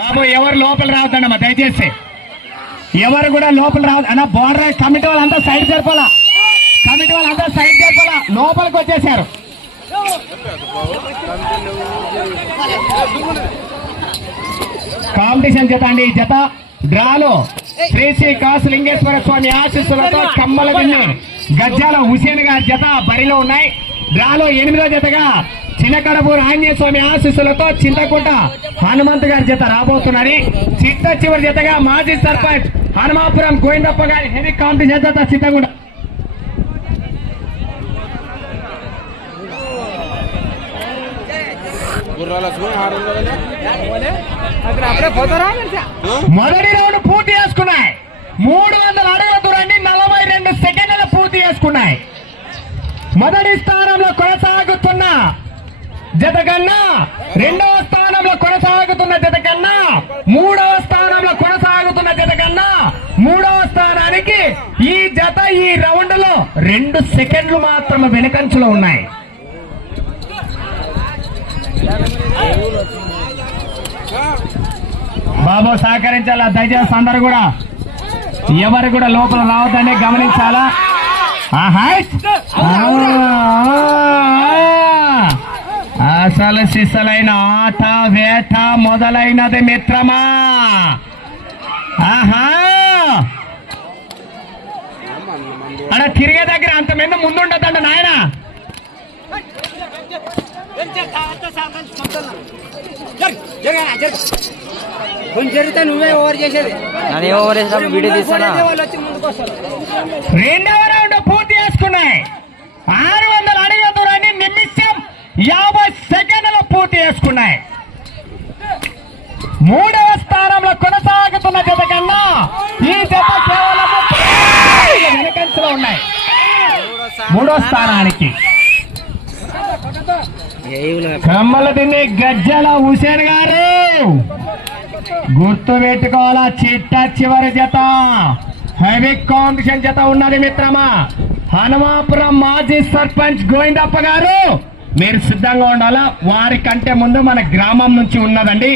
బాబు ఎవరు లోపల రావద్దమ్మా దయచేసి, ఎవరు కూడా లోపల రావద్దు అన్న. బోర్డర్ కమిటీ వాళ్ళంతా సైడ్ చేరిపోలా, కమిటీ వాళ్ళంతా సైడ్ చేరిపోలా, లోపలికి వచ్చేసారు. కాంపిటీషన్ జత అండి. ఈ జత డ్రాలో శ్రీ శ్రీ కాశలింగేశ్వర స్వామి ఆశీస్సులతో కమ్మల గజ్జాల హుసేన్ గారి జత బరిలో ఉన్నాయి. డ్రాలో 8వ జతగా చిన్నకడపూరు ఆంజనేయ స్వామి ఆశీస్సులతో చింతకుంట హనుమంత్ గారి జత రాబోతున్నది. చిట్ట చివరి జతగా మాజీ సర్పంచ్ హనుమాపురం గోవిందప్ప గారి హెవీ కాంపిటీషన్ జత చింతకుంట. మొదటి రౌండ్ పూర్తి చేసుకున్నాయి. 300 అడుగుల దూరాన్ని 42 సెకండ్లు పూర్తి చేసుకున్నాయి. మొదటి స్థానంలో కొనసాగుతున్న జత కన్నా, 2వ స్థానంలో కొనసాగుతున్న జత కన్నా, 3వ స్థానంలో కొనసాగుతున్న జత కన్నా 3వ స్థానానికి ఈ జత ఈ రౌండ్ లో 2 సెకండ్లు మాత్రమే వెనుకంచులో ఉన్నాయి. బాబు సహకరించాలా దయచేసి, అందరు కూడా ఎవరు కూడా లోపల రావద్దని గమనించాలా. అసలు సిసలైన ఆట వేట మొదలైనది మిత్రమా. ఆహా అలా తిరిగే దగ్గర అంతమంది ముందుండదండ నాయన. జరిగితే నువ్వే ఓవర్ చేసేది, వీడియో తీసానా. 2వ రౌండ్ పూర్తి చేసుకున్నాయి. 600 అడుగుల దూరాన్ని నిమిషం 50 సెకండ్లు పూర్తి చేసుకున్నాయి. 3వ స్థానంలో కొనసాగుతున్న జత కన్నా ఈ జత కేవలం వెనుకంచులో ఉన్నాయి. 3వ స్థానానికి కమ్మల తిని గజ్జల హుసేన్ గారు గుర్తు పెట్టుకోవాలా. చిట్ట చివరి జత హెవీ కాంపిటీషన్ జత ఉన్నది మిత్రమా. హనుమాపురం మాజీ సర్పంచ్ గోవిందప్ప గారు మీరు సిద్ధంగా ఉండాలా. వారి కంటే ముందు మన గ్రామం నుంచి ఉన్నదండి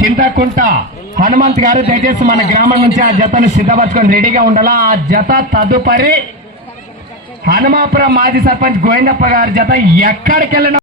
చింతకుంట హనుమంత్ గారు. దయచేసి మన గ్రామం నుంచి ఆ జతను సిద్ధపరచుకొని రెడీగా ఉండాలా. ఆ జత తదుపరి హనుమాపురం మాజీ సర్పంచ్ గోవిందప్ప గారి జత ఎక్కడికి వెళ్ళిన